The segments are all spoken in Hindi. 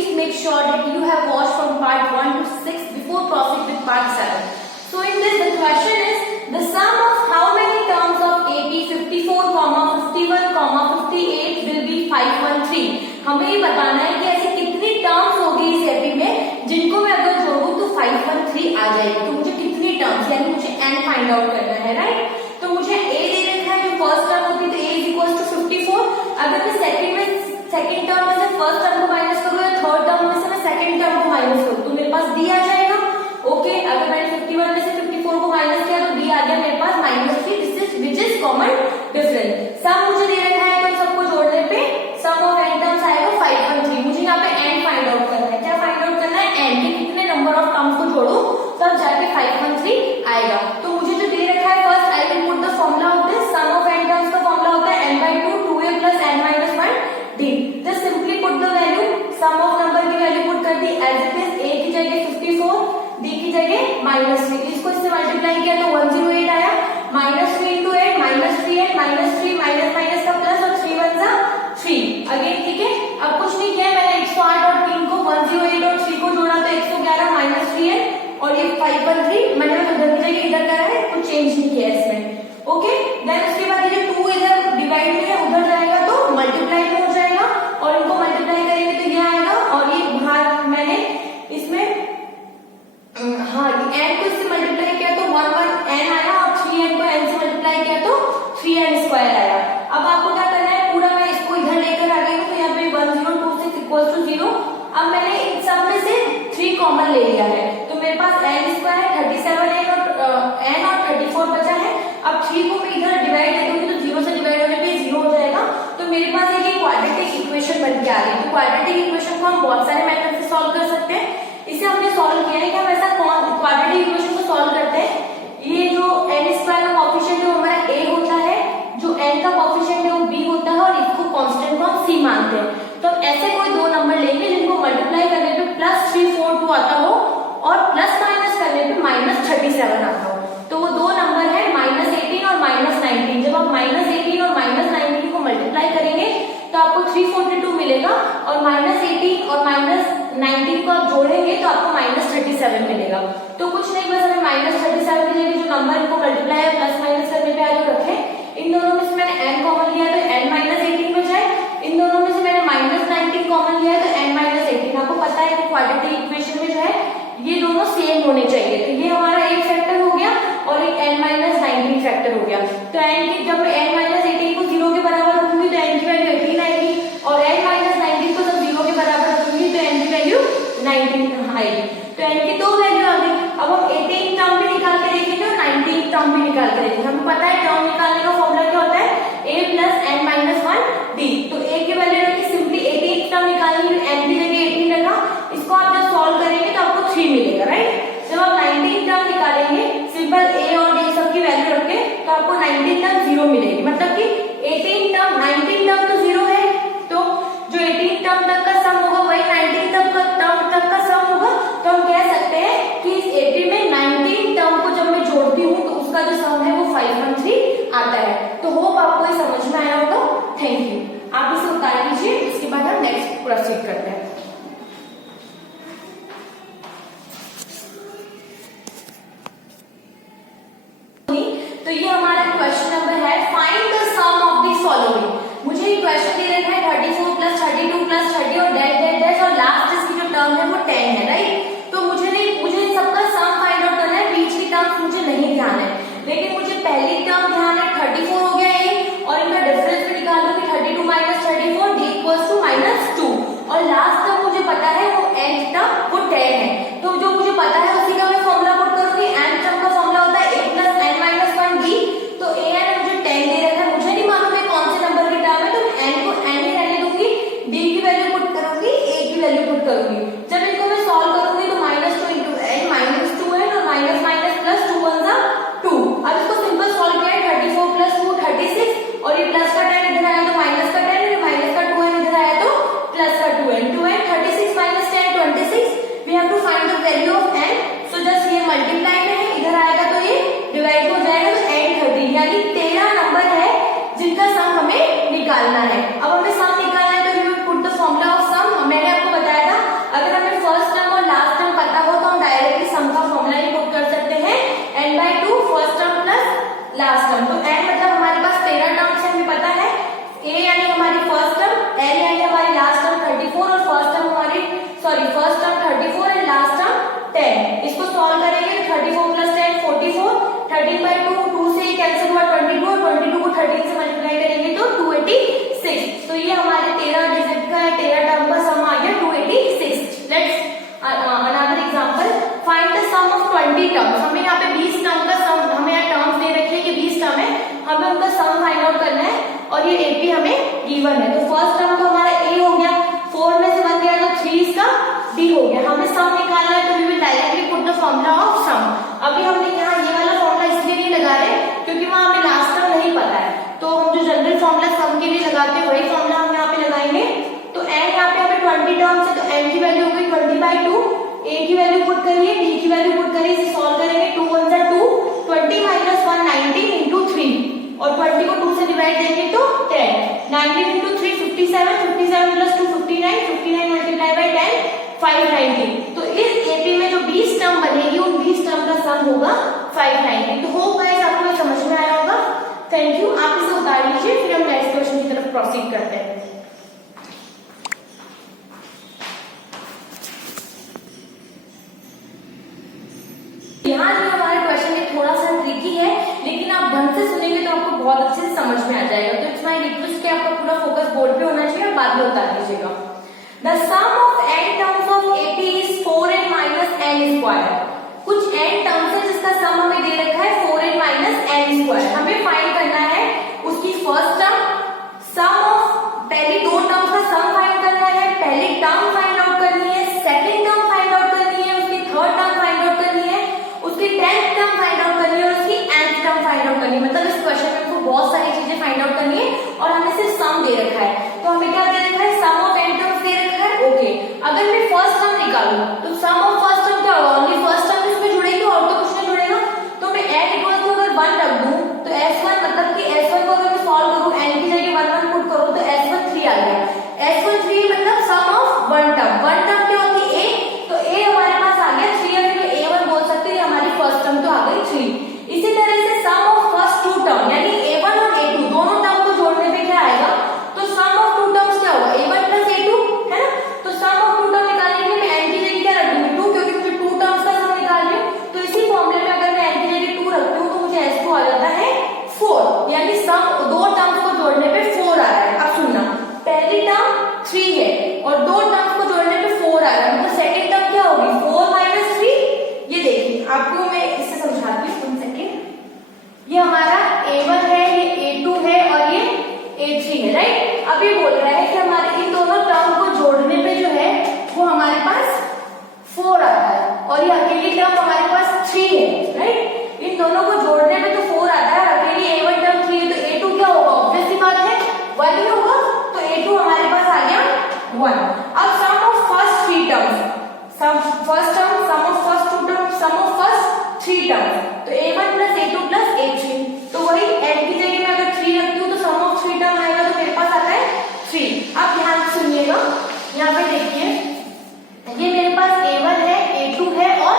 please make sure that you have watched from part 1 to 6 before proceed with part 7. So in this the question is the sum of how many terms of AP 54, 51, 58 will be 513. हमें ये बताना है कि ऐसे कितनी टर्म्स होगी इस एपी में जिनको मैं अगर जोड़ूं तो 513 आ जाएगी। तो मुझे कितनी टर्म्स यानी मुझे n फाइंड आउट करना है, राइट। तो मुझे a दे रखा है जो फर्स्ट टर्म होती है तो a इज इक्वल टू 54। अगर मैं सेकंड टर्म में से फर्स्ट टर्म को माइनस करूं या थर्ड टर्म में से मैं सेकंड टर्म को माइनस करूं तो मेरे पास d आ जाएगा। ओके, अगर मैंने 51 में से 54 को माइनस किया तो d आ गया मेरे पास -3, विच इज कॉमन डिफरेंस। सम मुझे दे रखा है तो सबको जोड़ने पे सम ऑफ n टर्म्स आएगा 513। मुझे यहाँ पे n फाइंड आउट करना है। क्या फाइंड आउट करना है? n के कितने नंबर ऑफ टर्म्स को जोड़ूं तब जाके 513 आएगा। तो मुझे जो दे रखा है first I will put the formula of this. Sum of n terms का फॉर्मूला होता है n/2 2a plus n minus 1 d। Just simply put the value, sum of number की वैल्यू पुट कर दी एज इट इज। a की जगह 54, d की जगह -3। इसको इससे मल्टीप्लाई किया तो 108 आया। -3 into 8 -3 -3 माइनस का प्लस और 3 1 जा 3 अगेन, ठीक है। अब कुछ नहीं किया, मैंने 108 और 3 को 108 और 3 को जोड़ा तो 111 -3n और ये 513 मैंने उधर की जगह इधर करा है, कुछ चेंज नहीं किया इसमें। ओके, देन उसके बाद ये जो 2 इधर डिवाइड में है उधर जाएगा तो मल्टीप्लाई में हो जाएगा और इनको मल्टीप्लाई करेंगे तो ये आएगा और ये बाहर मैंने इसमें हाँ n को इससे मल्टीप्लाई किया तो 1 आया और 3n को n से मल्टीप्लाई किया तो 3n स्क्वायर आया। अब आपको क्या करना है, पूरा मैं इसको इधर लेकर आ गई हूँ तो यहाँ पे 1026 इक्वल टू 0। अब मैंने इन सब में से 3 कॉमन ले लिया है तो मेरे पास n स्क्वायर 37 n और 34 बचा है। अब 3 को मैं इधर डिवाइड कर दूंगी तो 0 से डिवाइड होने पे 0 हो जाएगा। तो मेरे पास एक क्वाड्रेटिक इक्वेशन बन के आ गई। तो क्वाड्रेटिक इक्वेशन को हम बहुत सारे मेथड से सॉल्व कर सकते हैं। इसे हमने सॉल्व किया है कि हम ऐसा क्वाड्रेटिक इक्वेशन को सॉल्व करते हैं। ये जो n स्क्वायर का कोएफिशिएंट है वो हमारा a होता है, जो n का कोएफिशिएंट है वो b होता है और इसको कांस्टेंट को हम c मानते हैं। तो ऐसे कोई दो नंबर लेंगे जिनको मल्टीप्लाई करने पे +342 आता हो और प्लस माइनस करने पे -37 आता हो। तो वो दो नंबर है -18 और -19। जब आप -18 और -19 को मल्टीप्लाई करेंगे तो आपको 342 मिलेगा और -18 और -19 को आप जोड़ेंगे तो आपको -37 मिलेगा। तो कुछ नहीं, बस हमें -37 की जगह जो नंबर इनको मल्टीप्लाई है प्लस माइनस करने पे आगे रखें। इन दोनों में से मैंने n कॉमन लिया तो n -18 बचा है। इन दोनों में से मैंने -19 कॉमन लिया है तो n -18। आपको पता है कि क्वाड्रेटिक इक्वेशन में जो है ये दोनों सेम होने चाहिए। तो ये हमारा एक फैक्टर हो गया और एक n -19 फैक्टर हो गया। तो n की जब मैं n -18 को 0 के बराबर रखूंगी तो n की वैल्यू 18 आएगी और n -19 को जब 0 के बराबर रखूंगी तो n की वैल्यू 19 आएगी। तो n की दो वैल्यू आ गई। अब हम 18 टर्म भी निकाल के देखेंगे और 19 टर्म भी निकाल के देखेंगे। हमें पता है टर्म निकालने का फॉर्मूला क्या होता है, a plus n minus 1 d। तो a की वैल्यू रखी, सिंपली 18 टर्म निकालनी है, n की जगह 18 रखा। इसको आप जब सॉल्व करेंगे तो आपको 3 मिलेगा, राइट। जब आप 19 टर्म निकालेंगे सिंपल a और d सब की वैल्यू रख के तो आपको 19 टर्म 0 मिलेगी। मतलब कि 19 टर्म तो 0 है, तो जो 18 टर्म तक का सम होगा वही 19 टर्म तक का सम होगा। तो हम कह सकते हैं कि इस 80 में 19 टर्म को जब मैं जोड़ती हूँ तो उसका जो सम है वो 513 आता है। तो होप आपको ये समझ में आया होगा। Thank you. आप इसे उतार लीजिए, इसके बाद हम नेक्स्ट प्रोसीड करते हैं। तो ये हमारा क्वेश्चन नंबर है, find the sum of the following. मुझे ये क्वेश्चन दे रखा है 34 + 32 + 30 और डैश और लास्ट इसकी जो टर्म है वो 10 है, राइट। तो मुझे इन सबका सम फाइंड आउट करना है। बीच की टर्म्स मुझे नहीं ध्यान है, लेकिन मुझे पहली टर्म ध्यान है 34 हो गया ये और इनका डिफरेंस भी निकाल लो कि 32 - 34 d = -2 और लास्ट टर्म मुझे पता है वो n टर्म वो 10 है। तो जो मुझे पता है उसी का मैं फॉर्मूला पुट करूंगी। n टर्म का फॉर्मूला होता है a + n - 1 d। तो a n मुझे 10 दे रखा है, मुझे नहीं मालूम है कौन से नंबर की टर्म है तो मैं n को n ही रहने दूंगी, d की वैल्यू पुट करूंगी, a की वैल्यू पुट करूंगी। जब इनको मैं सॉल्व करूंगी तो -2 × n -2n और माइनस प्लस 2 1 जा 2। अब इसको सिंपल सॉल्व किया है 34 + 2 36 और ये प्लस का 10 इधर आया तो माइनस का 10 और माइनस का 2n इधर आया तो प्लस का 2n 36 - 10 26। We have to find the value of n। So just ये मल्टीप्लाई में है, इधर आएगा तो ये डिवाइड हो जाएगा तो n 30 यानी 13 नंबर है जिनका सम हमें निकालना है। अब हमें सम निकालना है तो we will put the formula of sum. मैंने आपको बताया था लास्ट टर्म। तो n मतलब हमारे पास 13 टर्म्स है, हमें पता है। a यानी हमारी फर्स्ट टर्म, l यानी हमारी लास्ट टर्म 34 और first term 34 and last term 10। इसको सॉल्व करेंगे तो 34 प्लस 10 44, 13/2, 2 से कैंसिल हुआ 22 और 22 को 13 से मल्टीप्लाई करेंगे तो 286। तो ये हमारे 13 डिजिट का है, 13 टर्म का सम आ गया 286। Let's another example, find the sum of 20 terms. हमें यहाँ पे 20 टर्म का सम, हमें यहाँ टर्म्स दे रखे हैं कि 20 टर्म है, हमें उनका सम फाइंड आउट करना है और ये AP हमें गिवन है। तो फर्स्ट टर्म तो हमारा A हो गया, 4 में से 1 गया तो 3 इसका D हो गया। हमें सम निकालना है तो we will directly put the formula of sum. अभी हमने यहाँ ये वाला फॉर्मूला इसलिए नहीं लगा रहे क्योंकि वहां हमें लास्ट टर्म नहीं पता है, तो हम जो जनरल फॉर्मूला सम के लिए लगाते हैं वही फॉर्मूला हम यहाँ पे लगाएंगे। तो n यहाँ पे हमें 20 टर्म्स है तो n की वैल्यू हो गई 20/2, a की वैल्यू पुट करिए, b की वैल्यू पुट करिए, इसे सॉल्व करेंगे 2 1 जा 2, 20 माइनस 1 19 इंटू 3 और 20 को 2 से डिवाइड देंगे तो 10, 19 इंटू 3 57, 57 प्लस 2 59, 59 मल्टीप्लाई बाय 10 590। तो इस AP में जो 20 टर्म बनेगी उन 20 टर्म का सम होगा 590। तो होप गाइस आपको ये समझ में आया होगा। Thank you. आप इसे उतार लीजिए, फिर हम नेक्स्ट क्वेश्चन की तरफ प्रोसीड करते हैं। यहाँ जो हमारा क्वेश्चन है थोड़ा सा ट्रिकी है, लेकिन आप ढंग से सुनेंगे तो आपको बहुत अच्छे से समझ में आ जाएगा। तो इट्स माय रिक्वेस्ट कि आपका पूरा फोकस बोर्ड पे होना चाहिए, बाद में उतार लीजिएगा। The sum of n terms of AP is 4n minus n square. कुछ n टर्म्स है जिसका सम हमें दे रखा है 4n माइनस n स्क्वायर। हमें फाइंड करना है उसकी फर्स्ट टर्म, सम ऑफ पहली दो टर्म्स का सम फाइंड करना है, पहली टर्म फाइंड आउट करनी है, सेकंड टर्म फाइंड आउट करनी है, उसकी थर्ड टर्म फाइंड आउट करनी है, उसकी 10th टर्म फाइंड आउट करनी है और उसकी nth टर्म फाइंड आउट करनी है। मतलब इस क्वेश्चन में हमको बहुत सारी चीजें फाइंड आउट करनी है और हमें सिर्फ सम दे रखा है। तो हमें क्या दे रखा है, सम ऑफ n टर्म्स दे रखा है। ओके, अगर मैं फर्स्ट टर्म निकालूं तो सम ऑफ फर्स्ट टर्म क्या होगा, ओनली फर्स्ट टर्म इसमें जुड़ेगी और तो कुछ नहीं जुड़ेगा। तो मैं n इक्वल टू अगर 1 रख दूं तो s1 मतलब कि s1 को अगर मैं सॉल्व करूं, n की जगह 1 1 पुट करूं तो s1 3 आ गया। s1 3 मतलब सम ऑफ वन टर्म क्या होती है a, तो a हमारे पास आ गया 3 या फिर a1 बोल सकते हैं, हमारी फर्स्ट टर्म तो आ गई 3। इसी तरह से सम ऑफ फर्स्ट टू टर्म यानी a1 और a2 दोनों टर्म को जोड़ने पे क्या आएगा, तो सम ऑफ टू टर्म्स क्या होगा, a1 प्लस a2 है ना। तो सम ऑफ टू टर्म निकालने के लिए मैं n की जगह क्या रख दूंगी 2, क्योंकि मुझे टू टर्म्स का सम निकालना है। तो इसी फॉर्मूले में अगर मैं n की जगह 2 रखती हूँ तो मुझे s2 आ जाता है 4, यानी सम दो टर्म्स को जोड़ने पे 4 आ रहा है। अब सुनना, पहली टर्म 3 है और दो टर्म्स को जोड़ने पे 4 आ रहा है, तो सेकंड टर्म क्या होगी 4 माइनस 3। ये देखिए आपको मैं इससे समझाती हूँ, 1 सेकेंड। ये हमारा a1 है, ये a2 है और ये a3 है, राइट। अब ये बोल रहा है कि हमारे इन दोनों टर्म को जोड़ने पे जो है वो हमारे पास 4 आता है और ये अकेली टर्म हमारे पास 3 है, राइट। इन दोनों को जोड़ने पे तो 4 आता है, अकेली a1 टर्म 3 है तो a2 क्या होगा, ऑब्वियस सी बात है 1 ही होगा। तो a2 हमारे पास आ गया 1। अब sum of first 3 terms, first term, sum of first 2 term, sum of first 3 term, तो a1 plus a2 plus a3। तो वही n की जगह में अगर 3 रखती हूँ तो सम ऑफ 3 टर्म आएगा तो मेरे पास आता है 3। अब ध्यान से सुनिएगा, यहाँ पे देखिए ये मेरे पास a1 है, a2 है और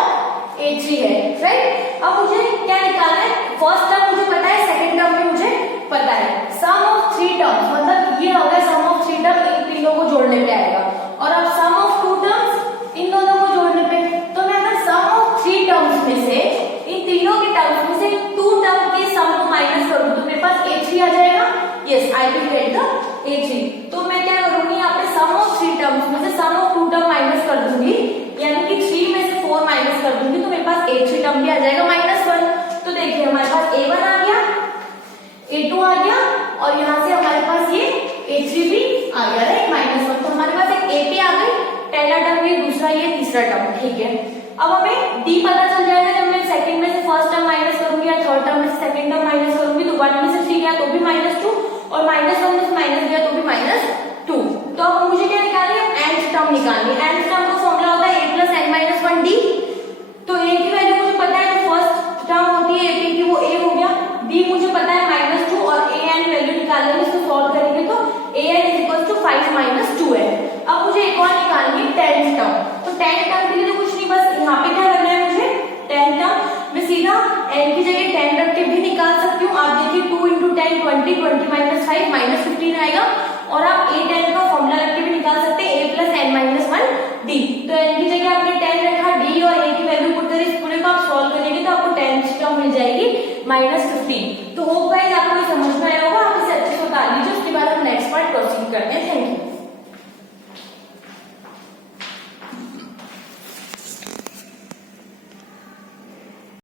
a3 है, राइट। अब मुझे क्या निकालना है, फर्स्ट टर्म मुझे पता है, सेकंड टर्म भी मुझे पता है। सम ऑफ 3 टर्म्स मतलब ये होगा सम ऑफ 3 टर्म, इन तीनों को जोड़ने पे आएगा। और अब सम ऑफ 2 टर्म्स इन दोनों को जोड़ने पे, तो मैं अगर सम ऑफ 3 टर्म्स में से इन तीनों के टर्म्स में से 2 टर्म के सम को माइनस करूँ तो मेरे पास a3 आ जाएगा। Yes, I will get the a3। तो मैं क्या करूंगी, यहाँ पे सम ऑफ 3 टर्म्स में से सम ऑफ 2 टर्म माइनस कर दूंगी, यानी कि 3 में से 4 माइनस कर दूंगी तो मेरे पास a3 टर्म भी आ जाएगा -1। तो देखिए हमारे पास a1 आ गया, a2 आ गया और यहाँ से हमारे पास ये a3 भी आ गया, राइट, -1। तो हमारे पास एक AP आ गई, पहला टर्म ये, दूसरा ये, तीसरा टर्म, ठीक है। अब हमें D पता चल जाएगा, जब मैं सेकंड में से फर्स्ट टर्म माइनस करूंगी या थर्ड टर्म में से सेकंड टर्म माइनस करूंगी तो 1 में से 3 गया तो भी -2 और -1 में से माइनस गया तो भी -2। तो अब मुझे क्या निकालनी है, nth टर्म निकालनी है। nth टर्म का फॉर्मूला होता है a plus n minus 1d। तो a की वैल्यू मुझे पता है, तो फर्स्ट टर्म होती है AP की, वो a हो गया। d मुझे पता है -2 और an वैल्यू निकालने में इसको सॉल्व करेंगे तो an इज इक्वल टू 5 - 2 है। अब मुझे एक और निकालनी है 10th टर्म। तो 10th टर्म के लिए तो कुछ नहीं, बस यहाँ पे क्या करना है मुझे 10th टर्म में सीधा n की जगह 10 रख के भी निकाल सकती हूँ। आप देखिए 2 इंटू 10 20, 20 माइनस 5 माइनस 15 आएगा। और आप a10 का फॉर्मूला रख के भी निकाल सकते हैं, a plus n minus 1 d। तो n की जगह आपने 10 रखा, d और a की वैल्यू पुट करी, इस पूरे को आप सॉल्व करेंगे तो आपको 10 टर्म मिल जाएगी माइनस 15।